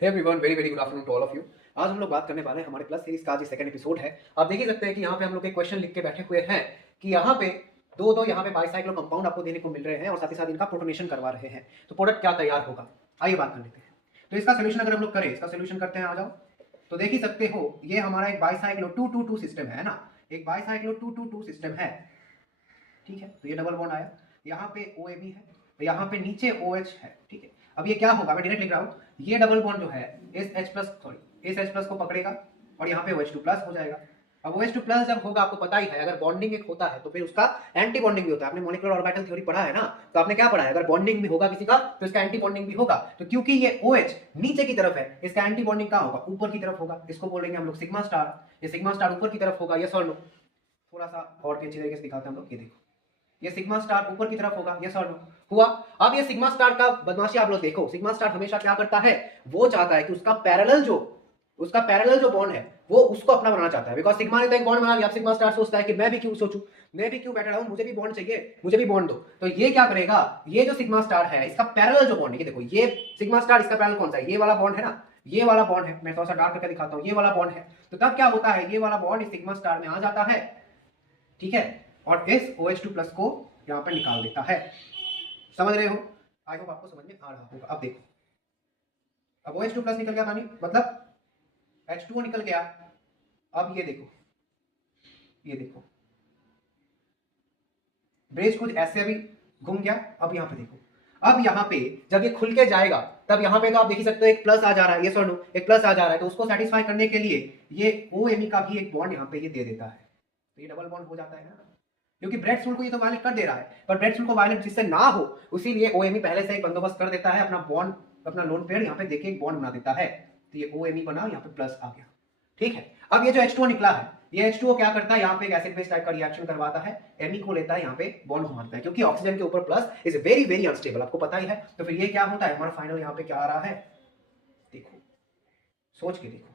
Hey everyone, very very good afternoon to all of you. आज हम लोग बात करने वाले हैं हमारे प्लस सीरीज का आज सेकंड एपिसोड है। आप देख ही सकते हैं कि यहाँ पे हम लोग एक क्वेश्चन लिख के बैठे हुए हैं कि यहाँ पे दो दो यहाँ पे बाइसाइक्लो कंपाउंड आपको देने को मिल रहे हैं और साथ ही साथ इनका प्रोटोनेशन करवा रहे हैं, तो प्रोडक्ट क्या तैयार होगा, आइए बात कर लेते हैं। तो इसका सोल्यूशन अगर हम लोग करें, इसका सोल्यूशन करते हैं, आ जाओ। तो देख ही सकते हो ये हमारा एक बाइसाइक्लो 222 सिस्टम है ना, एक बाइसाइक्लो 222 सिस्टम है, ठीक है। तो ये डबल बॉन्ड आया, यहाँ पे OAB है, तो यहाँ पे नीचे OH है, ठीक है। अब ये क्या होगा, मैं डायरेक्ट लिख रहा हूँ, ये डबल बॉन्ड जो है इस H प्लस को पकड़ेगा और यहाँ पे OH2 प्लस हो जाएगा। अब OH2 प्लस जब होगा, आपको पता ही है, अगर बॉन्डिंग एक होता है तो फिर उसका एंटी बॉन्डिंग भी होता है। आपने मॉलिक्यूलर ऑर्बिटल थ्योरी पढ़ा है ना, तो आपने क्या पढ़ा है, अगर बॉन्डिंग भी होगा किसी का तो इसका एंटी बॉन्डिंग भी होगा। तो क्योंकि ये OH नीचे की तरफ है, इसका एंटी बॉन्डिंग कहाँ होगा, ऊपर की तरफ होगा। इसको बोलेंगे हम लोग सिग्मा स्टार। ये सिग्मा स्टार ऊपर की तरफ होगा, यस और नो। थोड़ा सा और अच्छी तरीके से दिखाते हैं हम लोग, ये देखो, ये सिग्मा स्टार ऊपर की तरफ होगा, यस और नो हुआ। अब ये सिग्मा स्टार का बदमाशी आप लोग देखो, सिग्मा स्टार हमेशा क्या करता है, वो चाहता है कि उसका पैरेलल जो बॉन्ड है वो उसको अपना बनाना चाहता है। बिकॉज सिग्मा ने तो एक बॉन्ड बना लिया, सिग्मा स्टार सोचता है कि मैं भी क्यों सोचूं, मैं भी क्यों बैठा रहूं, मुझे भी बॉन्ड चाहिए, मुझे भी बॉन्ड दो। तो ये क्या करेगा, ये जो सिग्मा स्टार है इसका पैरेलल जो बॉन्ड है, ये देखो, ये सिग्मा स्टार, इसका पैरेलल कौन सा है, ये वाला बॉन्ड है ना, ये वाला बॉन्ड है। मैं थोड़ा सा डार्क करके दिखाता हूं, ये वाला बॉन्ड है। तो तब क्या होता है, ये वाला बॉन्ड इस सिग्मा स्टार में आ जाता है, ठीक है, और इस OH2 प्लस को यहां पर निकाल देता है। समझ रहे हो, आई होप आपको समझ में आ रहा होगा। अब देखो, अब OH2 प्लस निकल गया पानी, मतलब H2O निकल गया। अब ये देखो, ये देखो, ब्रिज कुछ ऐसे अभी घूम गया। अब यहां पे देखो, अब यहां पे जब ये खुल के जाएगा तब यहां पे तो आप देख ही सकते हो एक प्लस आ जा रहा है, ये सर नो, एक प्लस आ जा रहा है। तो उसको सेटिस्फाई करने के लिए ये OMe का भी एक बॉन्ड यहां पे ये दे देता है, तो ये डबल बॉन्ड हो जाता है ना, क्योंकि ब्रेड रूल को ये तो वायलेट कर दे रहा है, पर ब्रेड रूल को वायलेट जिससे ना हो उसीलिए OMe पहले से एक बंदोबस्त कर देता है, अपना बॉन्ड, अपना लोन पेयर यहाँ पे देके एक बॉन्ड बना देता है। तो ये OMe बना, यहाँ पे प्लस आ गया, ठीक है। अब ये जो H2O निकला है, ये H2O क्या करता है, यहाँ पे एक एसिड बेस टाइप का रिएक्शन करवाता है, Me को लेता है, यहाँ पे बॉन्ड घुमाता है, क्योंकि ऑक्सीजन के ऊपर plus is very very unstable, आपको पता ही है। तो फिर ये क्या होता है, हमारा फाइनल यहाँ पे क्या आ रहा है, देखो, सोच के देखो,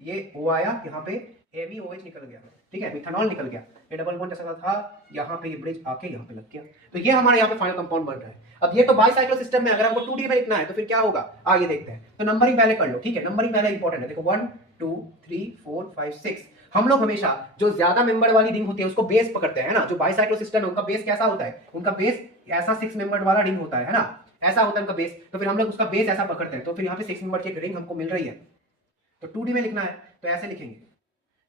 ये O आया, यहाँ पे MeOH निकल गया, ठीक है, मिथानॉल निकल गया, ये डबल बॉन्ड जैसा था, यहाँ पे ये ब्रिज आके यहाँ पे लग गया। तो ये हमारे यहाँ पे फाइनल कंपाउंड बन रहा है। अब ये तो बाइसाइक्लो सिस्टम में अगर हमको 2D में लिखना है तो फिर क्या होगा, आइए देखते हैं। तो नंबरिंग पहले कर लो, ठीक है, नंबरिंग पहले इंपॉर्टेंट है। देखो 1 2 3 4 5 6, हम लोग हमेशा जो ज्यादा मेंबर वाली रिंग होती है उसको बेस पकड़ते हैं ना। जो बाइसाइक्लो सिस्टम है उनका बेस कैसा होता है, उनका बेस ऐसा 6 मेंबर वाला रिंग होता है ना, ऐसा होता है उनका बेस। तो फिर हम लोग उसका बेस ऐसा पकड़ते हैं, तो फिर यहाँ पे 6 मेंबर की एक रिंग हमको मिल रही है। तो 2D में लिखना है तो ऐसे लिखेंगे,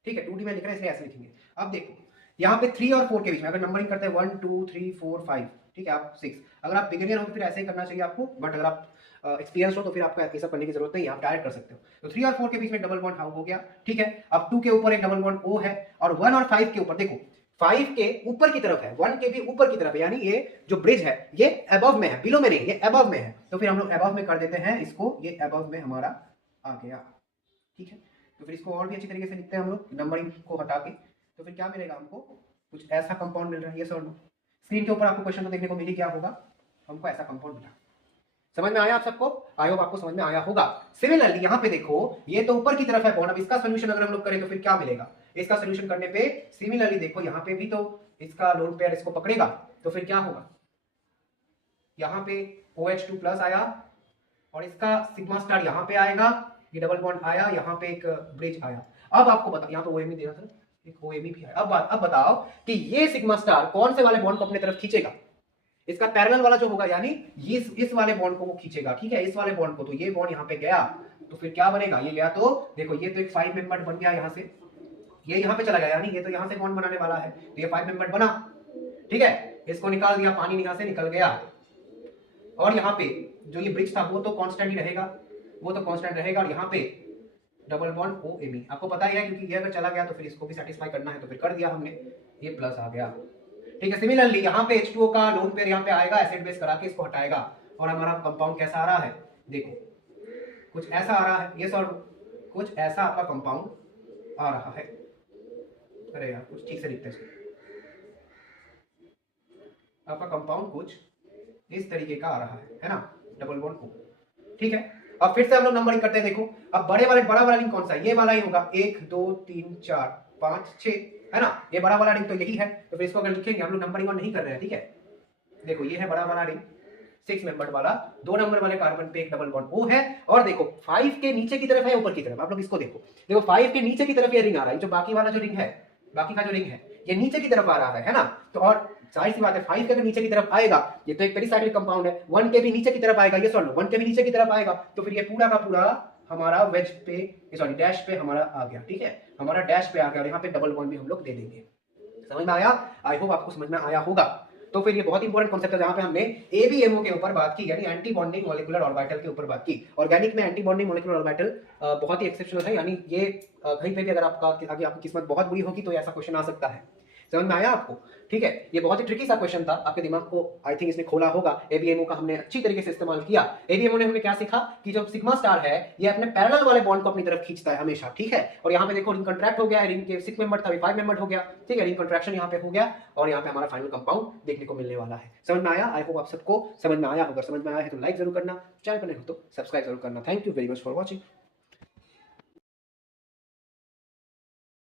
ठीक है, 2D में लिख रहे हैं इसलिए ऐसे लिखेंगे। अब देखो, यहाँ पे 3 और 4 के बीच में अगर नंबरिंग करते हैं 1 2 3 4 5, ठीक है, आप 6, अगर आप बिगिनर हो तो फिर ऐसे ही करना चाहिए आपको, बट अगर आप एक्सपीरियंस हो तो फिर आपको ऐसा करने की जरूरत नहीं है, आप डायरेक्ट कर सकते हो। तो 3 और 4 के बीच में डबल बॉन्ड हो गया, ठीक है। अब 2 के ऊपर एक डबल बॉन्ड O है, और 1 और 5 के ऊपर देखो, 5 के ऊपर की तरफ है, 1 के भी ऊपर की तरफ है, यानी ये जो ब्रिज है ये अबव में है, बिलो में नहीं, ये अबव में है। तो फिर हम लोग अबव में कर देते हैं इसको, ये अबव में हमारा आ गया, ठीक है। तो फिर इसको और भी अच्छी तरीके से लिखते हैं हम लोग, नंबरिंग को हटा के। तो फिर क्या मिलेगा हमको, कुछ ऐसा कंपाउंड मिल रहा है, ये सर नो। स्क्रीन के ऊपर आपको क्वेश्चन तो देखने को मिल ही क्या होगा, हमको ऐसा कंपाउंड मिला। समझ में आया आप सबको, आई होप आपको समझ में आया होगा। सिमिलरली यहाँ पे देखो, ये तो ऊपर की तरफ है बॉन्ड, अब इसका सोल्यूशन अगर हम लोग करें तो फिर क्या मिलेगा, इसका सोल्यूशन करने पे सिमिलरली देखो, यहाँ पे भी तो इसका लोन पेयर इसको पकड़ेगा, तो फिर क्या होगा, यहाँ पे OH2 प्लस आया और इसका सिग्मा स्टार यहाँ पे आएगा, ये डबल बॉन्ड आया, यहाँ पे एक ब्रिज आया। अब आपको बता, यहाँ पे OMe देना था, एक OMe भी आया। अब बताओ कि ये सिग्मा स्टार कौन से वाले बॉन्ड को अपने तरफ खींचेगा, इसका पैरेलल वाला जो होगा, यानी इस वाले बॉन्ड को वो खींचेगा, ठीक है, इस वाले बॉन्ड को। तो ये बॉन्ड यहाँ पे गया, तो फिर क्या बनेगा, ये गया, तो देखो ये तो एक 5 मेंबर बन गया, यहाँ से ये यहाँ पे चला गया, यानी ये तो यहाँ से बॉन्ड बनाने वाला है, तो ये 5 मेंबर बना, ठीक है। इसको निकाल दिया, पानी यहाँ से निकल गया, और यहाँ पे जो ये ब्रिज था वो तो कांस्टेंट ही रहेगा, वो तो कांस्टेंट रहेगा, और यहाँ पे डबल बॉन्ड OMe, आपको पता ही है, क्योंकि ये अगर चला गया तो फिर इसको भी सेटिस्फाई करना है, तो फिर कर दिया हमने, ये प्लस आ गया, ठीक है। सिमिलरली यहाँ पे H2O का लोन पेयर यहाँ पे आएगा, एसिड बेस करा के इसको हटाएगा, और हमारा कंपाउंड कैसा आ रहा है, देखो कुछ ऐसा आ रहा है, ये सर कुछ ऐसा आपका कंपाउंड आ रहा है। अरे यार कुछ ठीक से लिखते हैं, आपका कंपाउंड कुछ इस तरीके का आ रहा है ना, डबल बॉन्ड O, ठीक है। अब फिर से हम लोग नंबरिंग करते हैं, देखो अब बड़ा वाला रिंग कौन सा है, ये वाला ही होगा, 1 2 3 4 5 6, है ना, ये बड़ा वाला रिंग तो यही है। तो फिर इसको अगर लिखेंगे, हम लोग नंबरिंग और नहीं कर रहे हैं, ठीक है। देखो ये है बड़ा वाला रिंग, 6 मेंबर वाला 2 नंबर वाले कार्बन पे एक डबल बॉन्ड O है। और देखो 5 के नीचे की तरफ है, ऊपर की तरफ, आप लोग इसको देखो 5 के नीचे की तरफ ये रिंग आ रहा है, जो बाकी वाला जो रिंग है, बाकी का जो रिंग है ये नीचे की तरफ आ रहा है ना। तो और जाहिर सी बात है 5 के अगर नीचे की तरफ आएगा, ये तो एक पेरिसाइक्लिक कंपाउंड है, 1 के भी नीचे की तरफ आएगा, ये सॉल्व 1 के भी नीचे की तरफ आएगा, तो फिर ये पूरा का पूरा हमारा वेज पे, सॉरी डैश पे हमारा आ गया, ठीक है, हमारा डैश पे आ गया, और यहाँ पे डबल बॉन्ड भी हम लोग दे देंगे। समझ में आया? आई होप आपको समझ में आया होगा। तो फिर ये बहुत इंपॉर्टेंट कॉन्सेप्ट है जहां पे हमने एबीएमओ के ऊपर बात की, यानी एंटी बॉन्डिंग मॉलिक्यूलर ऑर्बिटल के ऊपर बात की। ऑर्गेनिक में एंटी बॉन्डिंग मॉलिक्यूलर ऑर्बिटल बहुत ही एक्सेप्शनल है, यानी ये कहीं पे भी अगर आपका आगे आपकी किस्मत बहुत बुरी होगी तो ऐसा क्वेश्चन आ सकता है। समझ में आया आपको? ठीक है, ये बहुत ही ट्रिकी सा क्वेश्चन था, आपके दिमाग को आई थिंक इसने खोला होगा। एबीएमओ का हमने अच्छी तरीके से इस्तेमाल किया। एबीएमओ ने हमने क्या सीखा कि जो सिग्मा स्टार है ये अपने पैरेलल वाले बॉन्ड को अपनी तरफ खींचता है हमेशा, ठीक है। और यहाँ पे देखो रिंग कंट्रैक्ट हो गया, रिंग के 6 मेंबर था, 5 मेंबर हो गया, ठीक है, रिंग कंट्रैक्शन यहाँ पे हो गया, और यहाँ पे हमारा फाइनल कंपाउंड देखने को मिलने वाला है। समझ में आया? आई होप आप सबको समझ में आया होगा। समझ में आया है तो लाइक जरूर करना, चैनल पर नहीं हो तो सब्सक्राइब जरूर करना। Thank you very much for watching.